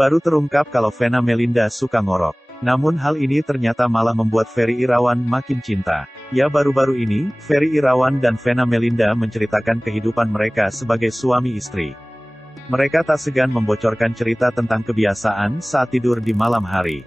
Baru terungkap kalau Vena Melinda suka ngorok. Namun hal ini ternyata malah membuat Ferry Irawan makin cinta. Ya, baru-baru ini, Ferry Irawan dan Vena Melinda menceritakan kehidupan mereka sebagai suami istri. Mereka tak segan membocorkan cerita tentang kebiasaan saat tidur di malam hari.